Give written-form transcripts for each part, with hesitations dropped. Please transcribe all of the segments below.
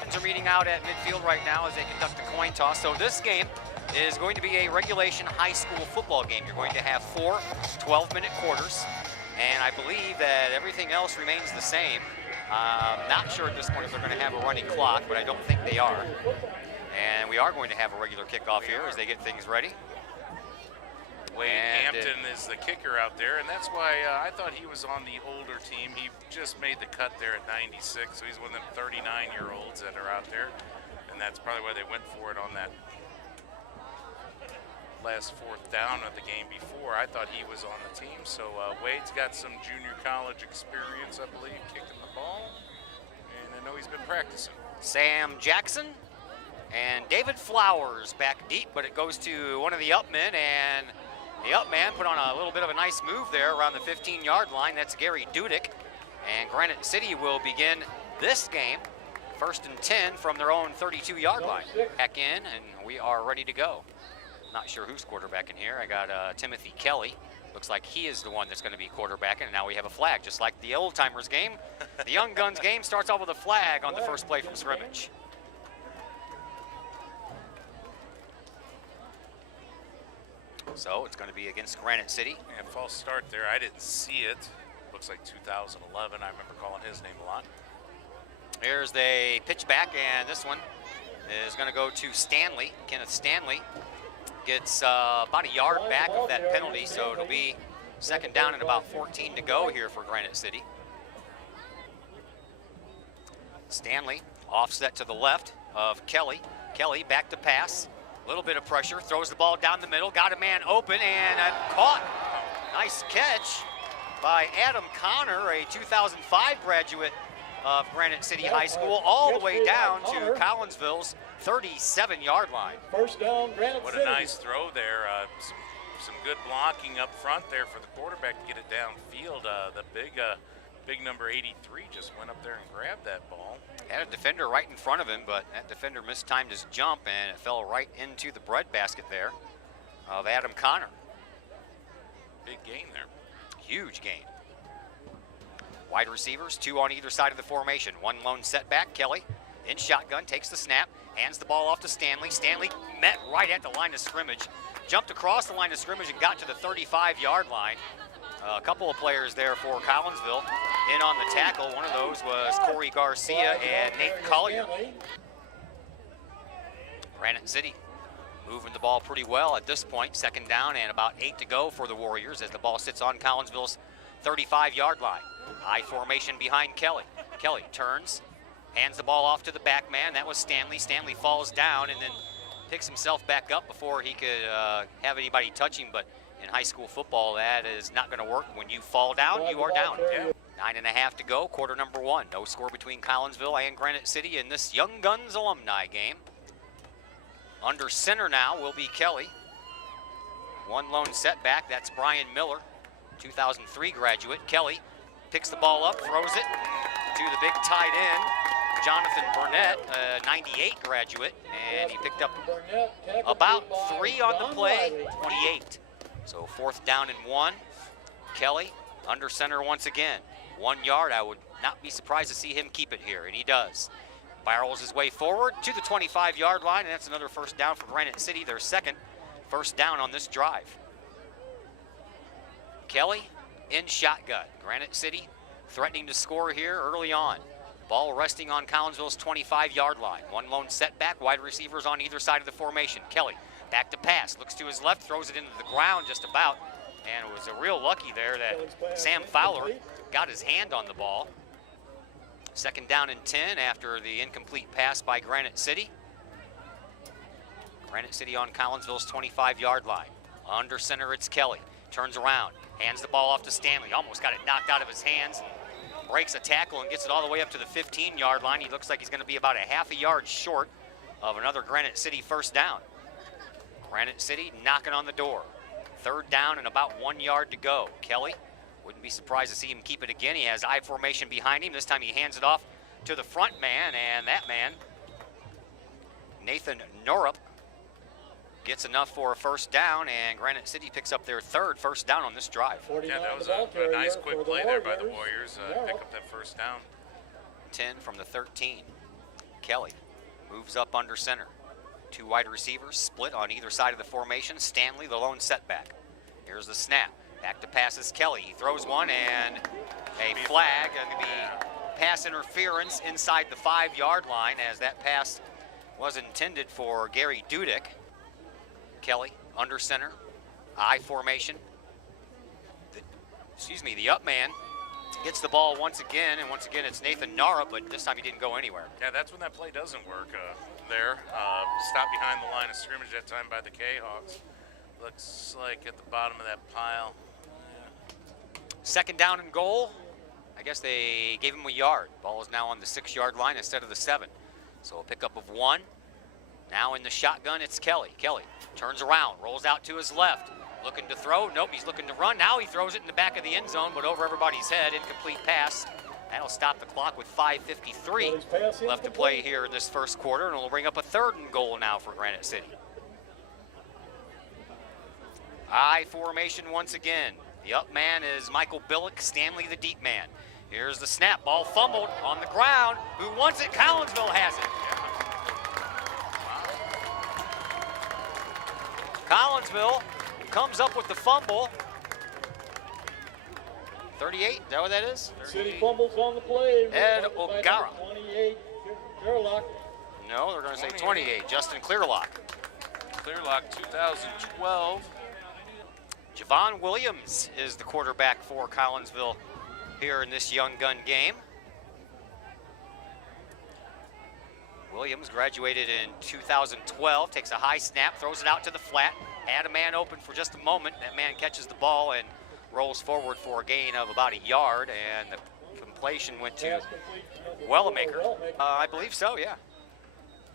captains are meeting out at midfield right now as they conduct a coin toss. So this game is going to be a regulation high school football game. You're going to have 4 12-minute quarters, and I believe that everything else remains the same. Not sure at this point if they're going to have a running clock, but I don't think they are. And we are going to have a regular kickoff here as they get things ready. Wade Hampton is the kicker out there, and that's why I thought he was on the older team. He just made the cut there at 96, so he's one of them 39-year-olds that are out there, and that's probably why they went for it on that last 4th down of the game before. I thought he was on the team, so Wade's got some junior college experience, I believe, kicking the ball, and I know he's been practicing. Sam Jackson and David Flowers back deep, but it goes to one of the upmen, and the up man put on a little bit of a nice move there around the 15-yard line. That's Gary Dudick. And Granite City will begin this game, 1st and 10 from their own 32-yard line. Back in, and we are ready to go. Not sure who's quarterbacking here. I got Timothy Kelly. Looks like he is the one that's going to be quarterbacking, and now we have a flag, just like the Old Timers game. The Young Guns game starts off with a flag on the first play from scrimmage. So it's going to be against Granite City. And false start there. I didn't see it. Looks like 2011. I remember calling his name a lot. Here's the pitch back, and this one is going to go to Stanley. Kenneth Stanley gets about a yard back of that penalty, so it'll be 2nd down and about 14 to go here for Granite City. Stanley offset to the left of Kelly. Kelly back to pass. A little bit of pressure, throws the ball down the middle, got a man open, and caught. Nice catch by Adam Connor, a 2005 graduate of Granite City High School, all the way down to Collinsville's 37-yard line. 1st down, Granite City. What a nice throw there. Some good blocking up front there for the quarterback to get it downfield. The big number 83 just went up there and grabbed that ball. Had a defender right in front of him, but that defender mistimed his jump, and it fell right into the breadbasket there of Adam Connor. Big gain there. Huge gain. Wide receivers, 2 on either side of the formation. One lone setback. Kelly in shotgun, takes the snap, hands the ball off to Stanley. Stanley met right at the line of scrimmage, jumped across the line of scrimmage and got to the 35-yard line. A couple of players there for Collinsville in on the tackle. One of those was Corey Garcia and Nate Collier. Granite City moving the ball pretty well at this point. 2nd down and about 8 to go for the Warriors as the ball sits on Collinsville's 35-yard line. I formation behind Kelly. Kelly turns, hands the ball off to the back man. That was Stanley. Stanley falls down and then picks himself back up before he could have anybody touch him, but in high school football, that is not going to work. When you fall down, you are down. 9.5 to go, quarter number 1. No score between Collinsville and Granite City in this Young Guns alumni game. Under center now will be Kelly. One lone setback, that's Brian Miller, 2003 graduate. Kelly picks the ball up, throws it to the big tight end, Jonathan Burnett, a 98 graduate, and he picked up about 3 on the play, 28. So 4th down and 1. Kelly under center once again. 1 yard. I would not be surprised to see him keep it here, and he does. Barrels his way forward to the 25-yard line, and that's another 1st down for Granite City, their 2nd 1st down on this drive. Kelly in shotgun. Granite City threatening to score here early on. Ball resting on Collinsville's 25-yard line. One lone setback, wide receivers on either side of the formation. Kelly back to pass, looks to his left, throws it into the ground just about, and it was a real lucky there that Sam Fowler got his hand on the ball. 2nd down and 10 after the incomplete pass by Granite City. Granite City on Collinsville's 25-yard line. Under center, it's Kelly. Turns around, hands the ball off to Stanley. Almost got it knocked out of his hands. Breaks a tackle and gets it all the way up to the 15-yard line. He looks like he's going to be about a half a yard short of another Granite City 1st down. Granite City knocking on the door. 3rd down and about 1 yard to go. Kelly, wouldn't be surprised to see him keep it again. He has I formation behind him. This time he hands it off to the front man, and that man, Nathan Norup, gets enough for a 1st down, and Granite City picks up their 3rd 1st down on this drive. Yeah, that was a nice quick play there by the Warriors. Pick up that 1st down. 10 from the 13. Kelly moves up under center. 2 wide receivers split on either side of the formation. Stanley, the lone setback. Here's the snap. Back to passes Kelly. He throws one and a flag. Going to be pass interference inside the 5-yard line as that pass was intended for Gary Dudek. Kelly under center. I formation. The up man gets the ball once again, and once again it's Nathan Nara, but this time he didn't go anywhere. Yeah, that's when that play doesn't work there. Stop behind the line of scrimmage that time by the K-Hawks. Looks like at the bottom of that pile. Second down and goal. I guess they gave him a yard. Ball is now on the 6-yard line instead of the 7. So a pickup of 1. Now in the shotgun, it's Kelly. Kelly turns around, rolls out to his left. Looking to throw. Nope, he's looking to run. Now he throws it in the back of the end zone, but over everybody's head. Incomplete pass. That'll stop the clock with 5:53 left to play here in this first quarter, and it'll bring up a 3rd and goal now for Granite City. I formation once again. The up man is Michael Billick, Stanley the deep man. Here's the snap. Ball fumbled on the ground. Who wants it? Collinsville has it. Collinsville comes up with the fumble. 38, is that what that is? City fumbles on the play. Ed O'Gara. 28, Clearlock. No, they're going to say 28, Justin Clearlock. Clearlock 2012. Javon Williams is the quarterback for Collinsville here in this young gun game. Williams graduated in 2012, takes a high snap, throws it out to the flat, had a man open for just a moment. That man catches the ball and rolls forward for a gain of about a yard, and the completion went to Wellamaker. I believe so, yeah.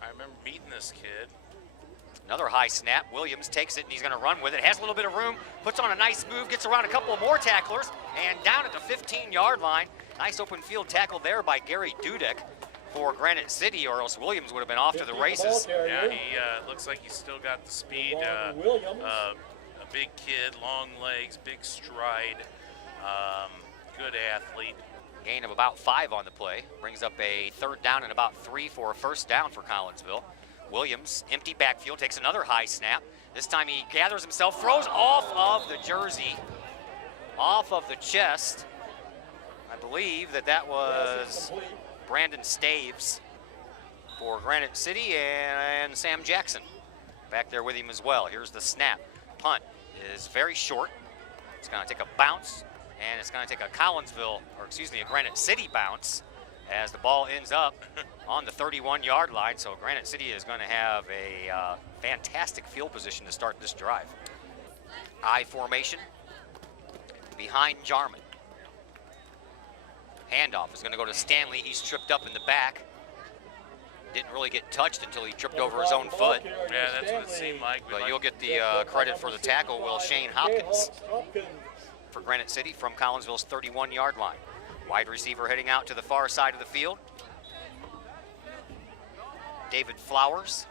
I remember meeting this kid. Another high snap. Williams takes it and he's going to run with it. Has a little bit of room, puts on a nice move, gets around a couple of more tacklers, and down at the 15-yard line. Nice open field tackle there by Gary Dudek for Granite City, or else Williams would have been off to the races. Yeah, he looks like he's still got the speed. A big kid, long legs, big stride, good athlete. Gain of about 5 on the play. Brings up a 3rd down and about 3 for a 1st down for Collinsville. Williams, empty backfield, takes another high snap. This time he gathers himself, throws off of the jersey, off of the chest. I believe that was Brandon Staves for Granite City, and Sam Jackson back there with him as well. Here's the snap. Punt is very short. It's going to take a bounce, and it's going to take a a Granite City bounce as the ball ends up on the 31-yard line. So Granite City is going to have a fantastic field position to start this drive. I formation behind Jarman. Handoff is going to go to Stanley. He's tripped up in the back. Didn't really get touched until he tripped over his own foot. Yeah, that's what it seemed like. But you'll get the credit for the tackle, Will Shane Hopkins for Granite City from Collinsville's 31-yard line. Wide receiver heading out to the far side of the field. David Flowers.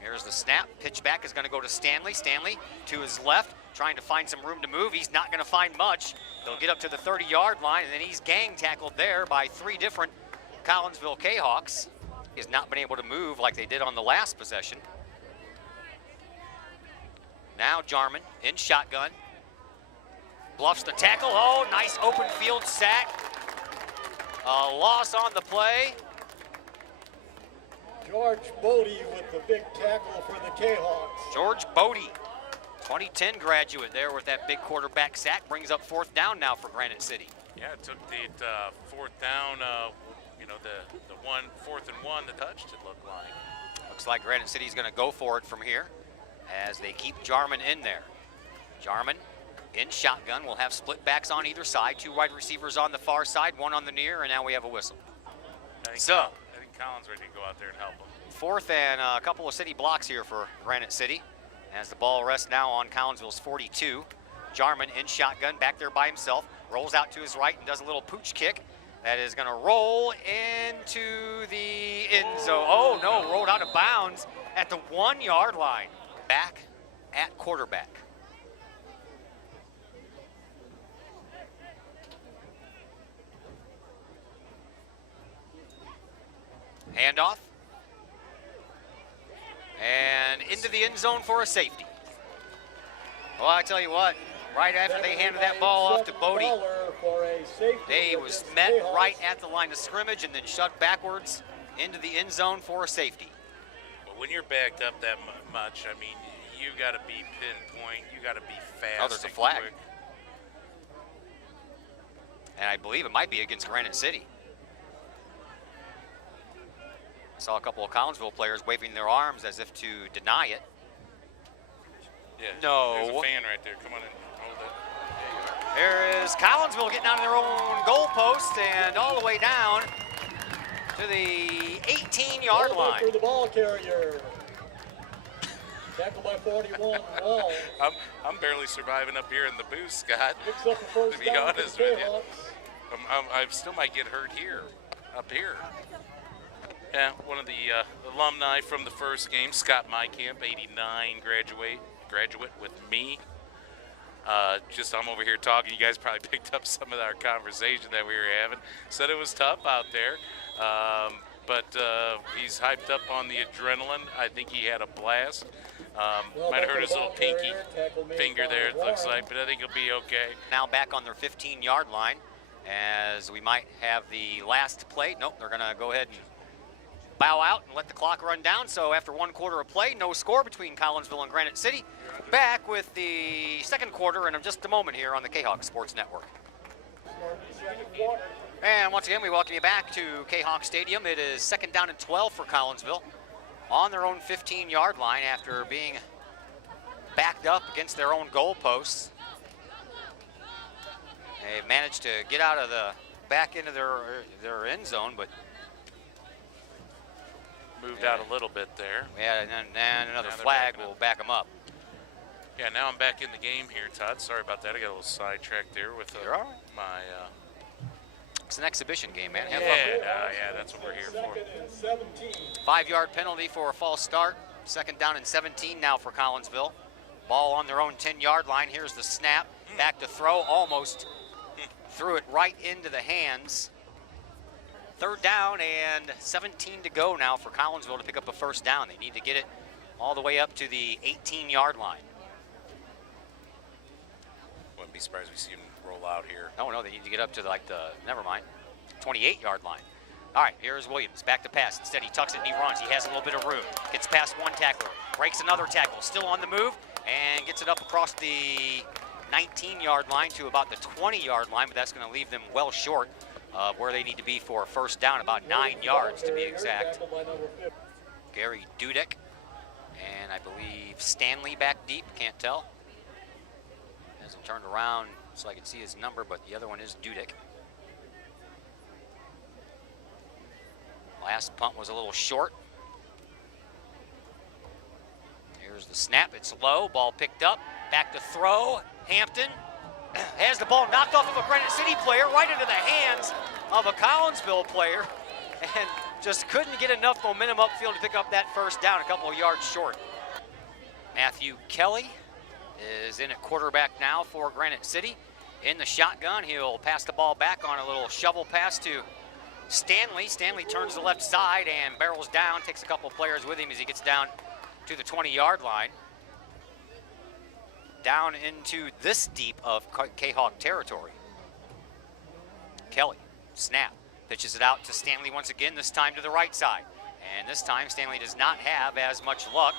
Here's the snap. Pitch back is going to go to Stanley. Stanley to his left, trying to find some room to move. He's not going to find much. They'll get up to the 30-yard line, and then he's gang tackled there by 3 different Collinsville K-Hawks. He has not been able to move like they did on the last possession. Now Jarman in shotgun. Bluffs the tackle. Oh, nice open field sack. A loss on the play. George Bodie with the big tackle for the K-Hawks. George Bodie, 2010 graduate there with that big quarterback sack. Brings up 4th down now for Granite City. Yeah, it took the 4th down, the 4th and 1 that touched it looked like. Looks like Granite City's going to go for it from here as they keep Jarman in there. Jarman in shotgun. We'll have split backs on either side. 2 wide receivers on the far side, 1 on the near, and now we have a whistle. I think Collins ready to go out there and help him. 4th and a couple of city blocks here for Granite City as the ball rests now on Collinsville's 42. Jarman in shotgun, back there by himself, rolls out to his right and does a little pooch kick. That is going to roll into the end zone. Oh, no, rolled out of bounds at the 1-yard line. Back at quarterback. Handoff. And into the end zone for a safety. Well, I tell you what, right after they handed that ball off to Bodie, they was met right at the line of scrimmage and then shoved backwards into the end zone for a safety. Well, when you're backed up that much, I mean, you got to be pinpoint. You got to be fast. Oh, there's a and flag. quick. And I believe it might be against Granite City. I saw a couple of Collinsville players waving their arms as if to deny it. Yeah, No. There's a fan right there. Come on in. Hold it. Here is Collinsville getting out of their own goal post and all the way down to the 18-yard line. For the ball carrier. Tackled by 41. Wall. I'm barely surviving up here in the booth, Scott. Picks up the first To be down for honest the with you, Jayhawks. I still might get hurt here, up here. Yeah, one of the alumni from the first game, Scott Mycamp, 89 graduate with me. I'm over here talking. You guys probably picked up some of our conversation that we were having. Said it was tough out there, but he's hyped up on the adrenaline. I think he had a blast. Might have hurt his little pinky finger there, it looks like, but I think he'll be okay. Now back on their 15-yard line as we might have the last play. Nope, they're going to go ahead and bow out and let the clock run down. So after one quarter of play, no score between Collinsville and Granite City. Back with the second quarter in just a moment here on the K-Hawk Sports Network. And once again, we welcome you back to K-Hawk Stadium. It is second down and 12 for Collinsville on their own 15-yard line after being backed up against their own goalposts. They managed to get out of the back end of their end zone, but Moved out a little bit there. yeah, and another flag will back them up. Yeah, now I'm back in the game here, Todd. Sorry about that. I got a little sidetracked there with You're all right. my. It's an exhibition game, man. Have Yeah, that's what we're here for. Second and 17. 5-yard penalty for a false start. Second down and 17 now for Collinsville. Ball on their own 10-yard line. Here's the snap. Back to throw. Almost threw it right into the hands. Third down and 17 to go now for Collinsville to pick up a first down. They need to get it all the way up to the 18-yard line. Wouldn't be surprised if we see him roll out here. No, they need to get up to never mind, 28-yard line. All right, here's Williams, back to pass. Instead, he tucks it and he runs. He has a little bit of room. Gets past one tackler, breaks another tackle, still on the move, and gets it up across the 19-yard line to about the 20-yard line, but that's going to leave them well short of where they need to be for a first down, about 9 yards to be exact. Gary Dudek, and I believe Stanley back deep, can't tell. Hasn't turned around so I can see his number, but the other one is Dudek. Last punt was a little short. Here's the snap, it's low, ball picked up, back to throw. Hampton has the ball knocked off of a Granite City player right into the hands of a Collinsville player and just couldn't get enough momentum upfield to pick up that first down, a couple of yards short. Matthew Kelly is in at quarterback now for Granite City. In the shotgun, he'll pass the ball back on a little shovel pass to Stanley. Stanley turns the left side and barrels down, takes a couple of players with him as he gets down to the 20-yard line. Down into this deep of K-Hawk territory. Kelly, snap, pitches it out to Stanley once again, this time to the right side. And this time Stanley does not have as much luck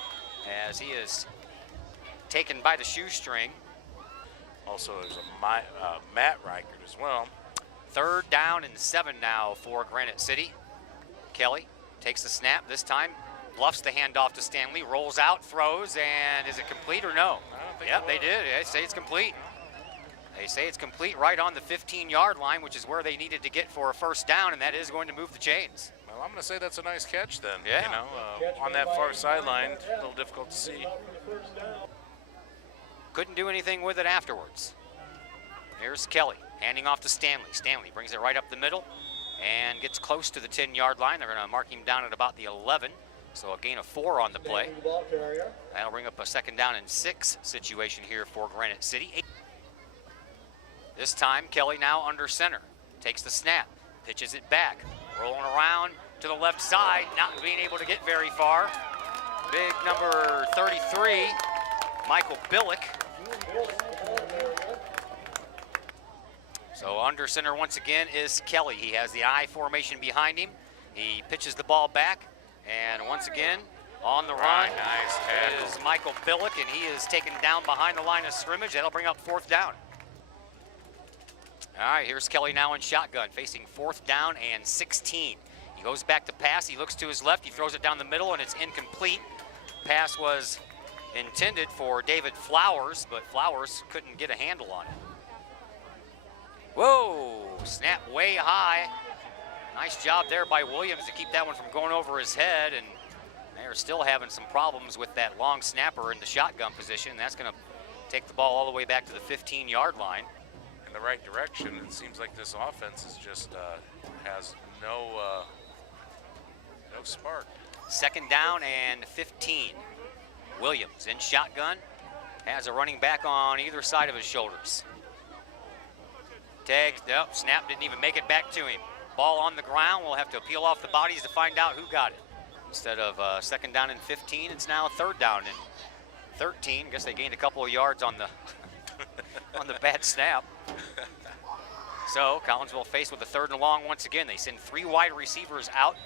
as he is taken by the shoestring. Also, there's a Matt Reichert as well. Third down and 7 now for Granite City. Kelly takes the snap, this time bluffs the handoff to Stanley, rolls out, throws, and is it complete or no? I don't think Yep, they did. They say it's complete. They say it's complete right on the 15-yard line, which is where they needed to get for a first down, and that is going to move the chains. Well, I'm going to say that's a nice catch then. Yeah. You know, on that far sideline, a little difficult to see. Couldn't do anything with it afterwards. Here's Kelly, handing off to Stanley. Stanley brings it right up the middle and gets close to the 10-yard line. They're going to mark him down at about the 11. So a gain of 4 on the play. That'll bring up a second down and 6 situation here for Granite City. This time, Kelly now under center. Takes the snap, pitches it back, rolling around to the left side, not being able to get very far. Big number 33, Michael Billick. So under center once again is Kelly. He has the I formation behind him. He pitches the ball back, and once again, on the run is Michael Billick, and he is taken down behind the line of scrimmage. That'll bring up 4th down. All right, here's Kelly now in shotgun, facing 4th down and 16. He goes back to pass. He looks to his left. He throws it down the middle, and it's incomplete. Pass was intended for David Flowers, but Flowers couldn't get a handle on it. Whoa, snap way high. Nice job there by Williams to keep that one from going over his head, and they're still having some problems with that long snapper in the shotgun position. That's going to take the ball all the way back to the 15-yard line. In the right direction. It seems like this offense is just has no spark. 2nd down and 15. Williams in shotgun, has a running back on either side of his shoulders. Tags, nope, snap, didn't even make it back to him. Ball on the ground, we'll have to peel off the bodies to find out who got it. Instead of 2nd down and 15, it's now 3rd down and 13. Guess they gained a couple of yards on the on the bad snap. So Collinsville faced with a 3rd and long once again. They send 3 wide receivers out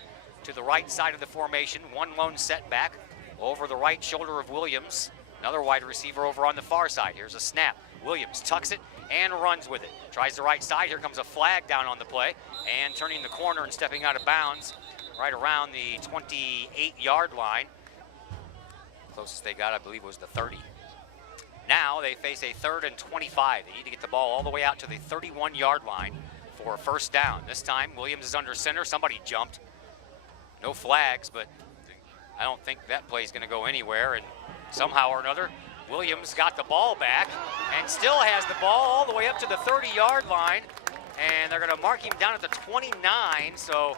to the right side of the formation. 1 lone setback over the right shoulder of Williams. Another wide receiver over on the far side. Here's a snap. Williams tucks it and runs with it. Tries the right side. Here comes a flag down on the play, and turning the corner and stepping out of bounds right around the 28-yard line. Closest they got, I believe, was the 30. Now they face a 3rd and 25. They need to get the ball all the way out to the 31-yard line for a 1st down. This time, Williams is under center. Somebody jumped. No flags, but I don't think that play is going to go anywhere. And somehow or another, Williams got the ball back and still has the ball all the way up to the 30-yard line. And they're going to mark him down at the 29, so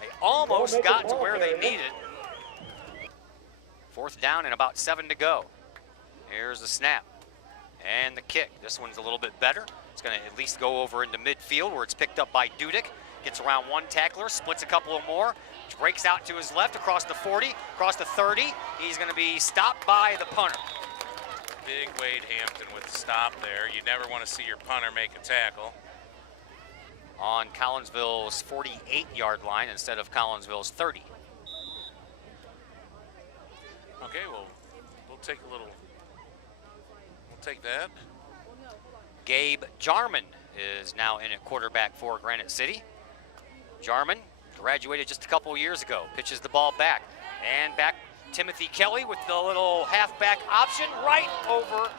they almost got to where they needed. 4th down and about 7 to go. Here's the snap and the kick. This one's a little bit better. It's going to at least go over into midfield where it's picked up by Dudek. Gets around 1 tackler, splits a couple of more, breaks out to his left across the 40, across the 30. He's going to be stopped by the punter. Big Wade Hampton with the stop there. You never want to see your punter make a tackle. On Collinsville's 48-yard line instead of Collinsville's 30. Okay, well, we'll take that. Gabe Jarman is now in at quarterback for Granite City. Jarman graduated just a couple years ago, pitches the ball back, and back Timothy Kelly with the little halfback option right over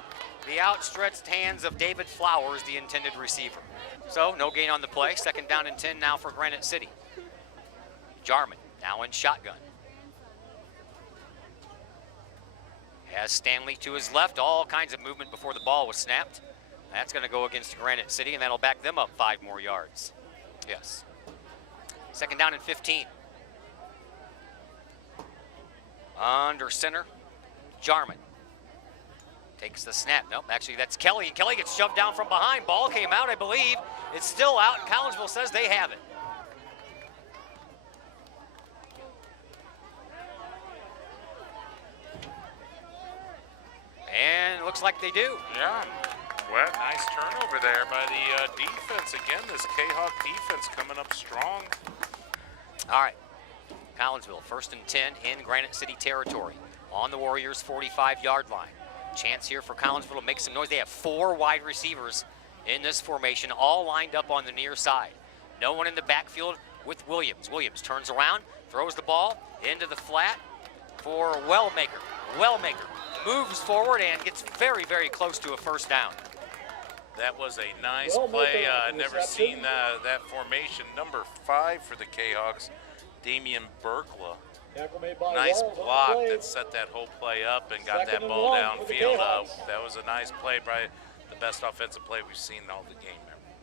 the outstretched hands of David Flowers, the intended receiver. So no gain on the play. 2nd down and 10 now for Granite City. Jarman now in shotgun. Has Stanley to his left, all kinds of movement before the ball was snapped. That's going to go against Granite City, and that'll back them up 5 more yards. Yes. 2nd down and 15. Under center, Jarman. Takes the snap. Nope, actually that's Kelly. Kelly gets shoved down from behind. Ball came out, I believe. It's still out, and Collinsville says they have it. And it looks like they do. Yeah. Well, nice turnover there by the defense. Again, this K-Hawk defense coming up strong. All right. Collinsville, 1st and 10 in Granite City territory on the Warriors' 45-yard line. Chance here for Collinsville to make some noise. They have 4 wide receivers in this formation, all lined up on the near side. No one in the backfield with Williams. Williams turns around, throws the ball into the flat for Wellmaker. Wellmaker moves forward and gets very, very close to a 1st down. That was a nice play. Never seen that formation. Number 5 for the K-Hawks, Damian Berkla. Nice block that set that whole play up and got that ball downfield. That was a nice play, probably the best offensive play we've seen in all the game.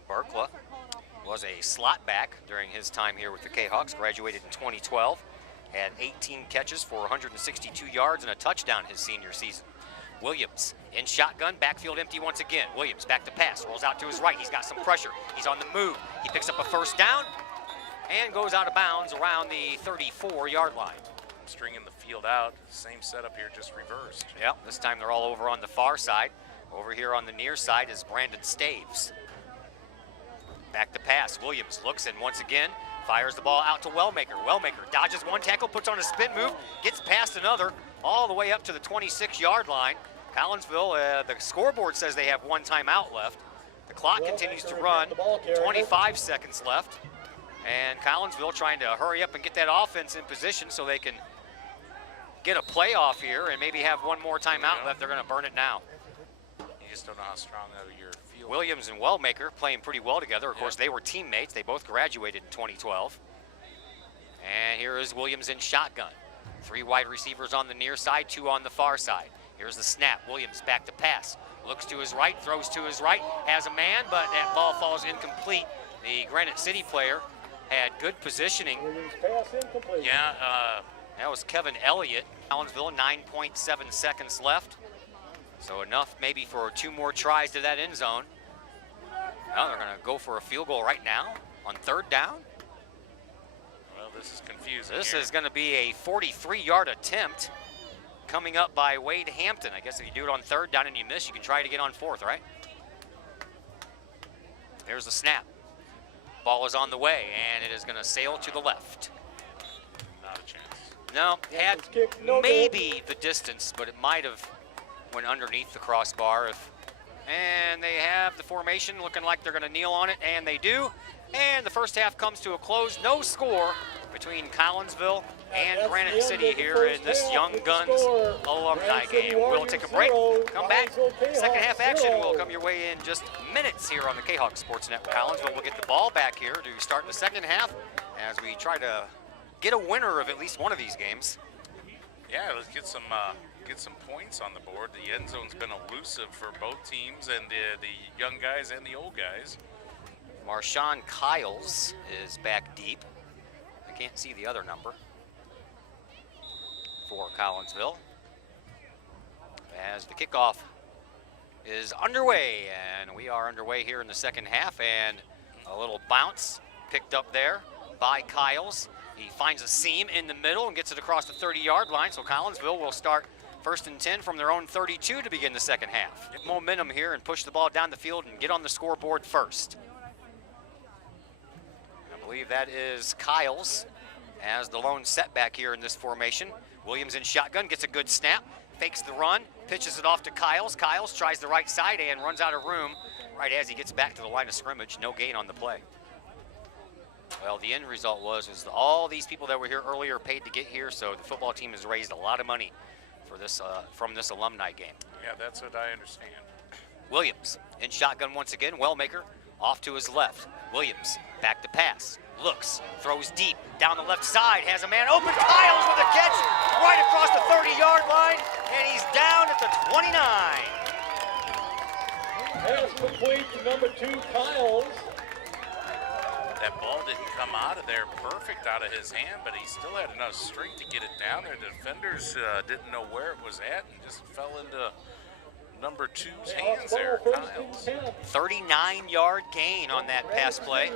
Berkla was a slot back during his time here with the K-Hawks, graduated in 2012, had 18 catches for 162 yards and a touchdown his senior season. Williams in shotgun, backfield empty once again. Williams back to pass, rolls out to his right. He's got some pressure. He's on the move. He picks up a 1st down, and goes out of bounds around the 34-yard line. Stringing the field out, same setup here, just reversed. Yep, this time they're all over on the far side. Over here on the near side is Brandon Staves. Back to pass, Williams looks and once again fires the ball out to Wellmaker. Wellmaker dodges one tackle, puts on a spin move, gets past another, all the way up to the 26-yard line. Collinsville, the scoreboard says they have one timeout left. The clock continues to run, 25 seconds left. And Collinsville trying to hurry up and get that offense in position so they can get a playoff here and maybe have one more timeout left. They're going to burn it now. You just don't know how strong your field. Williams and Wellmaker playing pretty well together. Of course, they were teammates. They both graduated in 2012. And here is Williams in shotgun. 3 wide receivers on the near side, 2 on the far side. Here's the snap. Williams back to pass. Looks to his right, throws to his right, has a man, but that ball falls incomplete. The Granite City player had good positioning. Yeah, that was Kevin Elliott. Collinsville, 9.7 seconds left. So enough maybe for 2 more tries to that end zone. Now they're going to go for a field goal right now on 3rd down. Well, this is confusing. This here. is going to be a 43-yard attempt coming up by Wade Hampton. I guess if you do it on 3rd down and you miss, you can try it again on 4th, right? There's the snap. Ball is on the way, and it is going to sail to the left. Not a chance. No, had maybe the distance, but it might have went underneath the crossbar. And they have the formation looking like they're going to kneel on it, and they do. And the first half comes to a close. No score between Collinsville and Granite City here in this Young Guns alumni game. We'll take a break, come back. Second half action will come your way in just minutes here on the K-Hawk Sports Network. Collinsville will get the ball back here to start the second half as we try to get a winner of at least one of these games. Yeah, let's get some points on the board. The end zone's been elusive for both teams, and the young guys and the old guys. Marshawn Kyles is back deep. I can't see the other number for Collinsville. As the kickoff is underway, and we are underway here in the second half, and a little bounce picked up there by Kyles. He finds a seam in the middle and gets it across the 30-yard line, so Collinsville will start 1st and 10 from their own 32 to begin the second half. Get momentum here and push the ball down the field and get on the scoreboard first. I believe that is Kyles as the lone setback here in this formation. Williams in shotgun, gets a good snap, fakes the run, pitches it off to Kyles. Kyles tries the right side and runs out of room right as he gets back to the line of scrimmage. No gain on the play. Well, the end result was all these people that were here earlier paid to get here, so the football team has raised a lot of money for this from this alumni game. Yeah, that's what I understand. Williams in shotgun once again. Wellmaker off to his left. Williams back to pass. Looks, throws deep down the left side, has a man open. Kyles with a catch right across the 30-yard line, and he's down at the 29. Pass complete to number 2, Kyles. That ball didn't come out of there perfect out of his hand, but he still had enough strength to get it down there. The defenders didn't know where it was at and just fell into number 2's hands there, Kyles. 39-yard gain on that pass play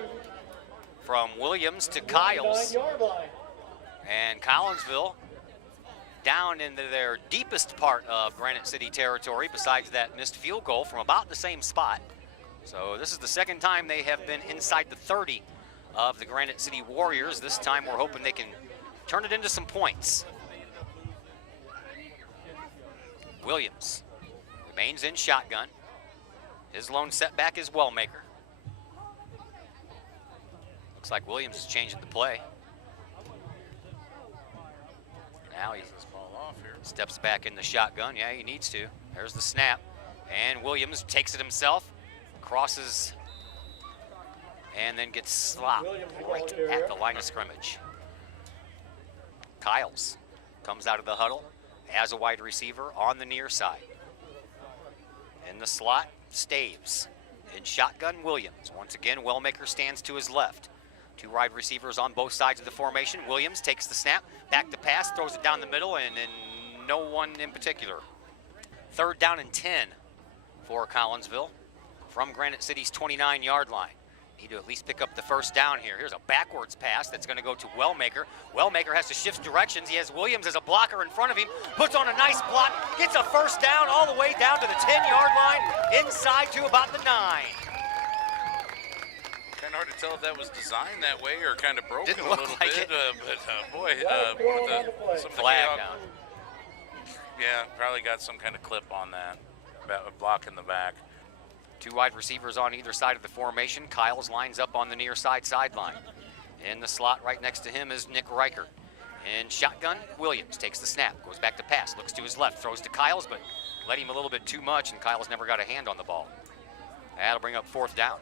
from Williams to Kyles. And Collinsville down into their deepest part of Granite City territory besides that missed field goal from about the same spot. So this is the second time they have been inside the 30 of the Granite City Warriors. This time we're hoping they can turn it into some points. Williams remains in shotgun. His lone setback is Wellmaker. Looks like Williams is changing the play. Now he steps back in the shotgun. Yeah, he needs to. There's the snap. And Williams takes it himself, crosses, and then gets slopped right at the line of scrimmage. Kyles comes out of the huddle as a wide receiver on the near side. In the slot, Staves. In shotgun, Williams. Once again, Wellmaker stands to his left. 2 wide receivers on both sides of the formation. Williams takes the snap, back to pass, throws it down the middle, and no one in particular. 3rd down and 10 for Collinsville from Granite City's 29-yard line. Need to at least pick up the first down here. Here's a backwards pass that's going to go to Wellmaker. Wellmaker has to shift directions. He has Williams as a blocker in front of him. Puts on a nice block. Gets a first down all the way down to the 10-yard line, inside to about the 9. Kind of hard to tell if that was designed that way or kind of broken Didn't a look little like bit. it. Boy, some of the Flag K-Hawk- down. Yeah, probably got some kind of clip on that. Block in the back. 2 wide receivers on either side of the formation. Kyles lines up on the near side sideline. In the slot right next to him is Nick Reichert. In shotgun, Williams takes the snap, goes back to pass, looks to his left, throws to Kyles, but let him a little bit too much, and Kyles never got a hand on the ball. That'll bring up 4th down.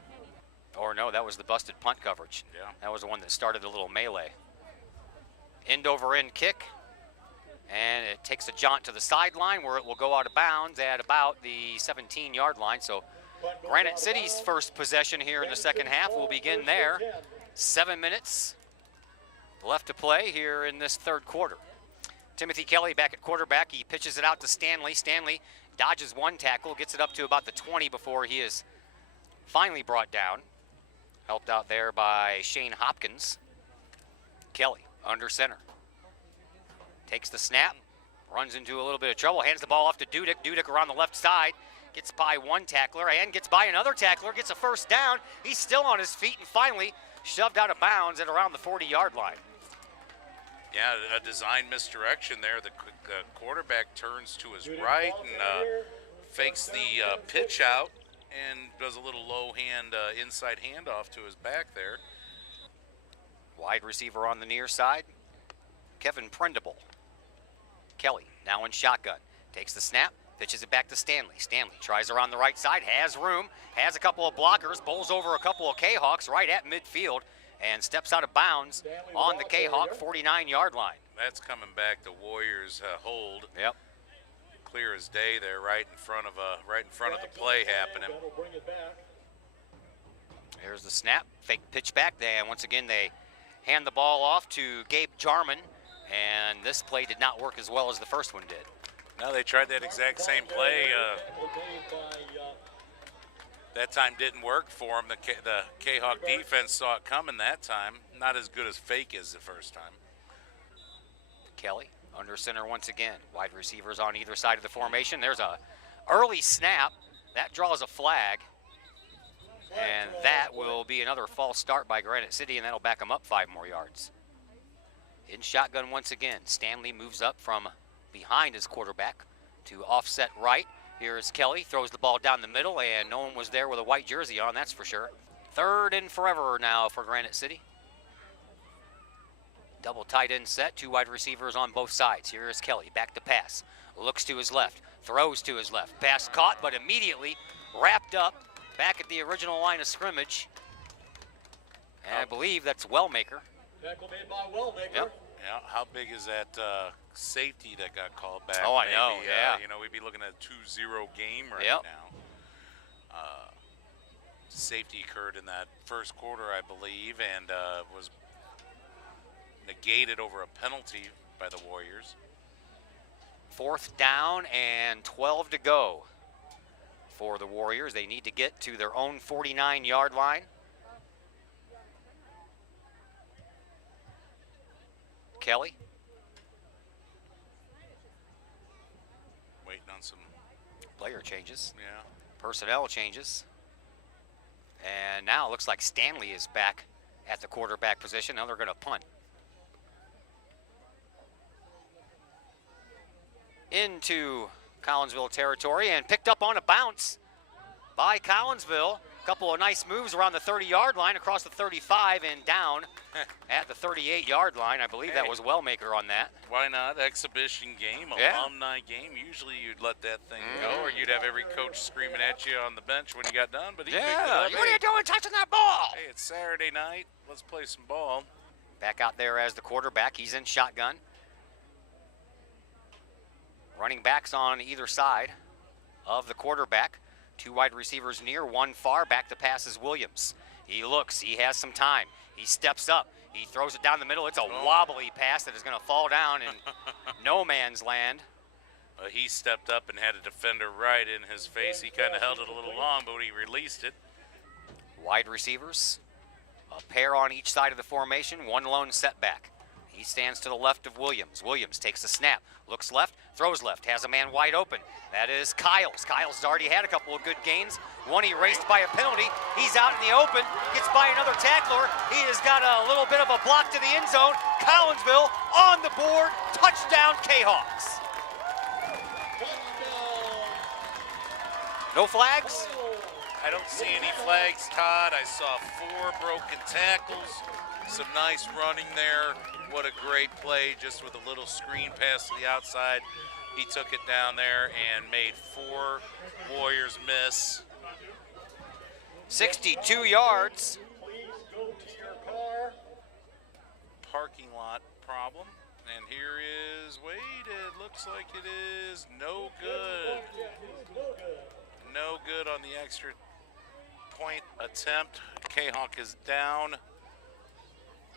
Or no, that was the busted punt coverage. Yeah. That was the one that started a little melee. End over end kick. And it takes a jaunt to the sideline where it will go out of bounds at about the 17-yard line. So Granite City's first possession here in the second half will begin there. 7 minutes left to play here in this third quarter. Timothy Kelly back at quarterback. He pitches it out to Stanley. Stanley dodges 1 tackle, gets it up to about the 20 before he is finally brought down. Helped out there by Shane Hopkins. Kelly under center. Takes the snap, runs into a little bit of trouble, hands the ball off to Dudek. Dudek around the left side, gets by 1 tackler and gets by another tackler, gets a first down. He's still on his feet and finally shoved out of bounds at around the 40-yard line. Yeah, a design misdirection there. The quarterback turns to his right and fakes the pitch out and does a little low hand inside handoff to his back there. Wide receiver on the near side, Kevin Prendable. Kelly now in shotgun, takes the snap, pitches it back to Stanley. Stanley tries around the right side, has room, has a couple of blockers, bowls over a couple of K-Hawks right at midfield, and steps out of bounds on the K-Hawk 49-yard line. That's coming back to Warriors hold. Yep. Clear as day there, right in front of the play happening. There's the snap, fake pitch back. And once again, they hand the ball off to Gabe Jarman, and this play did not work as well as the first one did. No, they tried that exact same play. That time didn't work for them. The K-Hawk defense saw it coming that time. Not as good as fake as the first time. Kelly under center once again. Wide receivers on either side of the formation. There's a early snap. That draws a flag. And that will be another false start by Granite City, and that'll back them up 5 more yards. In shotgun once again. Stanley moves up from behind his quarterback to offset right. Here's Kelly, throws the ball down the middle, and no one was there with a white jersey on, that's for sure. 3rd and forever now for Granite City. Double tight end set, 2 wide receivers on both sides. Here is Kelly, back to pass. Looks to his left, throws to his left. Pass caught, but immediately wrapped up back at the original line of scrimmage. And I believe that's Wellmaker. Tackle made by Wellmaker. Yep. Yeah, how big is that safety that got called back? Oh, I know, yeah. You know, we'd be looking at a 2-0 game right Yep. now. Safety occurred in that first quarter, I believe, and was negated over a penalty by the Warriors. 4th down and 12 to go for the Warriors. They need to get to their own 49-yard line. Kelly. Waiting on some Player changes. Yeah. Personnel changes. And now it looks like Stanley is back at the quarterback position. Now they're going to punt. Into Collinsville territory and picked up on a bounce by Collinsville. A couple of nice moves around the 30-yard line, across the 35 and down at the 38-yard line. I believe that was Wellmaker on that. Why not? Exhibition game, Yeah. alumni game. Usually you'd let that thing go, or you'd have every coach screaming at you on the bench when you got done. But he picked it up. What are you doing touching that ball? Hey, it's Saturday night. Let's play some ball. Back out there as the quarterback. He's in shotgun. Running backs on either side of the quarterback. 2 wide receivers near, 1 far. Back to pass is Williams. He looks. He has some time. He steps up. He throws it down the middle. It's a wobbly pass that is going to fall down in no man's land. He stepped up and had a defender right in his face. He kind of held it a little long, but when he released it. Wide receivers A pair on each side of the formation, one lone setback. He stands to the left of Williams. Williams takes the snap, looks left, throws left, has a man wide open. That is Kyles. Kyles has already had a couple of good gains. One erased by a penalty. He's out in the open, gets by another tackler. He has got a little bit of a block to the end zone. Collinsville on the board. Touchdown, K-Hawks. No flags? I don't see any flags, Todd. I saw 4 broken tackles, some nice running there. What a great play, just with a little screen pass to the outside. He took it down there and made 4 Warriors miss. 62 yards. Please go to your car. Parking lot problem. And here is Wade. It looks like it is no good. No good on the extra point attempt. K-Hawk is down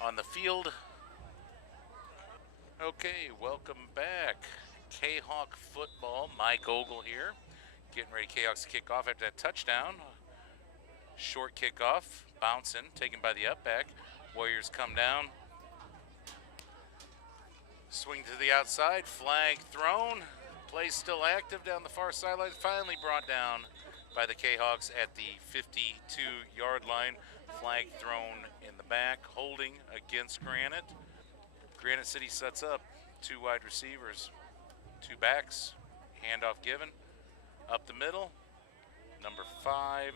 on the field. Okay, welcome back. K-Hawk football. Mike Ogle here. Getting ready, K-Hawks to kick off after that touchdown. Short kickoff, bouncing, taken by the up back. Warriors come down. Swing to the outside, flag thrown. Play still active down the far sideline. Finally brought down by the K-Hawks at the 52-yard line. Flag thrown in the back, holding against Granite. Granite City sets up 2 wide receivers, 2 backs, handoff given. Up the middle, number 5,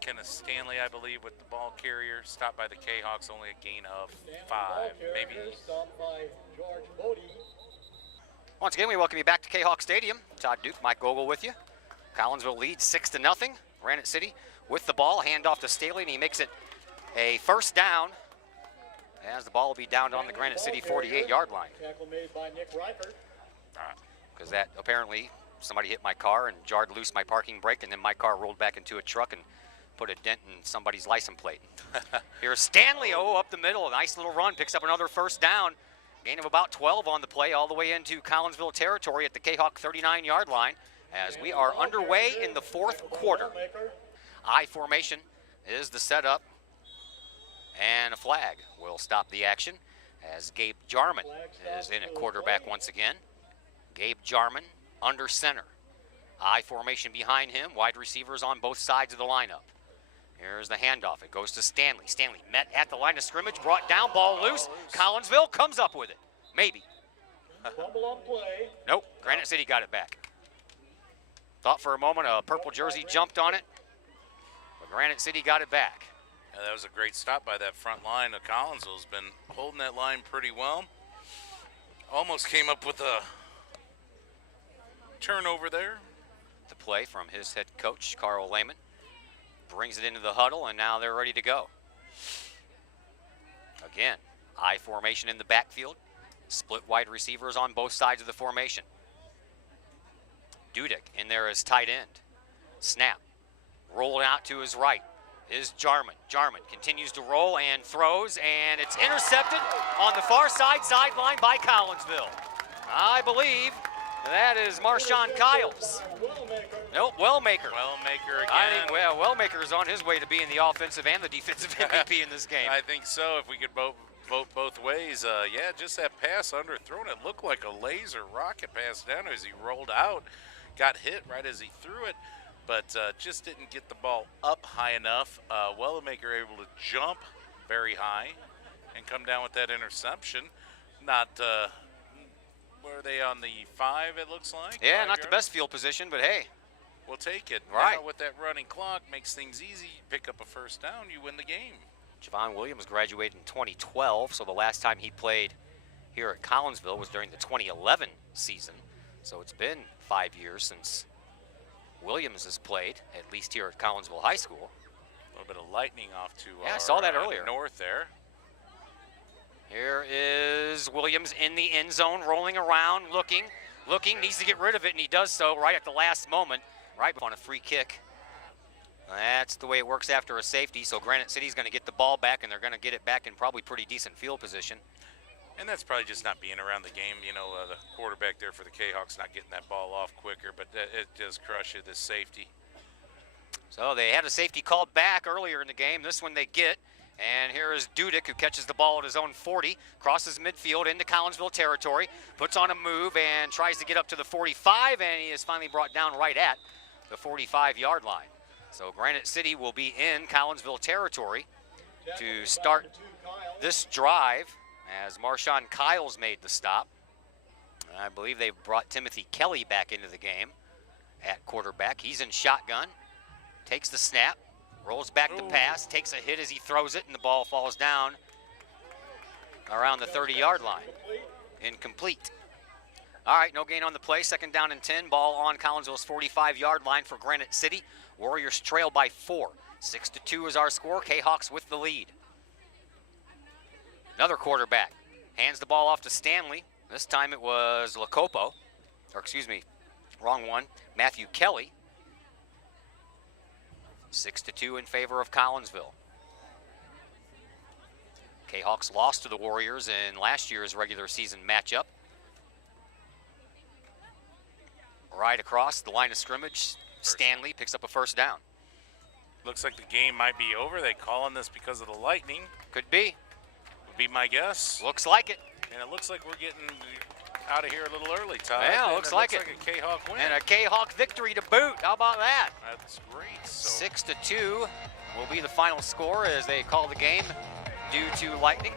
Kenneth Stanley, I believe, with the ball carrier. Stopped by the K-Hawks, only a gain of 5, maybe. Stopped by George Bodie. Once again, we welcome you back to K-Hawk Stadium. Todd Duke, Mike Gogol with you. Collinsville leads 6-0. Granite City with the ball, handoff to Staley, and he makes it a first down. As the ball will be down on the Granite City 48-yard line. Tackle made by Nick Reichert. Because that apparently somebody hit my car and jarred loose my parking brake, and then my car rolled back into a truck and put a dent in somebody's license plate. Here's Stanley, up the middle, a nice little run, picks up another first down. Gain of about 12 on the play, all the way into Collinsville territory at the K-Hawk 39-yard line as we are underway in the 4th quarter. I formation is the setup, and a flag will stop the action as Gabe Jarman is in at quarterback once again. Gabe Jarman under center. I formation behind him, wide receivers on both sides of the lineup. Here's the handoff. It goes to Stanley. Stanley met at the line of scrimmage, brought down, ball loose. Collinsville comes up with it. Maybe. Fumble on play. Nope, Granite City got it back. Thought for a moment a purple jersey jumped on it, but Granite City got it back. Yeah, that was a great stop by that front line. Collinsville's been holding that line pretty well. Almost came up with a turnover there. The play from his head coach, Carl Lehman. Brings it into the huddle, and now they're ready to go. Again, I formation in the backfield. Split wide receivers on both sides of the formation. Dudek in there as tight end. Snap. Rolling out to his right is Jarman. Jarman continues to roll and throws, and it's intercepted on the far sideline by Collinsville. I believe that is Marshawn Kyles. Nope, Wellmaker. Wellmaker again. I think, well, Wellmaker is on his way to being the offensive and the defensive MVP in this game. I think so, if we could vote both ways. Yeah, just that pass underthrown. It looked like a laser rocket pass down as he rolled out. Got hit right as he threw it, but just didn't get the ball up high enough. Wellmaker able to jump very high and come down with that interception. Not, where are they, on the 5, it looks like? Yeah, not the best field position, but hey. We'll take it. Right. Now with that running clock, makes things easy. You pick up a first down, you win the game. Javon Williams graduated in 2012, so the last time he played here at Collinsville was during the 2011 season. So it's been 5 years since Williams has played, at least here at Collinsville High School. A little bit of lightning off to I saw that earlier. North there. Here is Williams in the end zone, rolling around, looking, needs to get rid of it, and he does so right at the last moment, right on a free kick. That's the way it works after a safety, so Granite City's going to get the ball back, and they're going to get it back in probably pretty decent field position. And that's probably just not being around the game. You know, the quarterback there for the K-Hawks not getting that ball off quicker, but it does crush you, this safety. So they had a safety called back earlier in the game. This one they get. And here is Dudick, who catches the ball at his own 40, crosses midfield into Collinsville territory, puts on a move and tries to get up to the 45, and he is finally brought down right at the 45-yard line. So Granite City will be in Collinsville territory to start this drive as Marshawn Kyles made the stop. And I believe they've brought Timothy Kelly back into the game at quarterback. He's in shotgun, takes the snap, rolls back the pass, takes a hit as he throws it, and the ball falls down around the 30-yard line. Incomplete. All right, no gain on the play. Second down and 10. Ball on Collinsville's 45-yard line for Granite City. Warriors trail by 4. 6-2 is our score. K-Hawks with the lead. Another quarterback hands the ball off to Stanley. This time it was Lacopo, or excuse me, wrong one, Matthew Kelly. 6-2 in favor of Collinsville. K-Hawks lost to the Warriors in last year's regular season matchup. Right across the line of scrimmage, Stanley picks up a first down. Looks like the game might be over. They calling this because of the lightning. Could be. Would be my guess. Looks like it. And it looks like we're getting out of here a little early, Todd. Yeah, And looks like it. Looks like a K-Hawk win. And a K-Hawk victory to boot. How about that? That's great. So 6-2 will be the final score as they call the game due to lightning.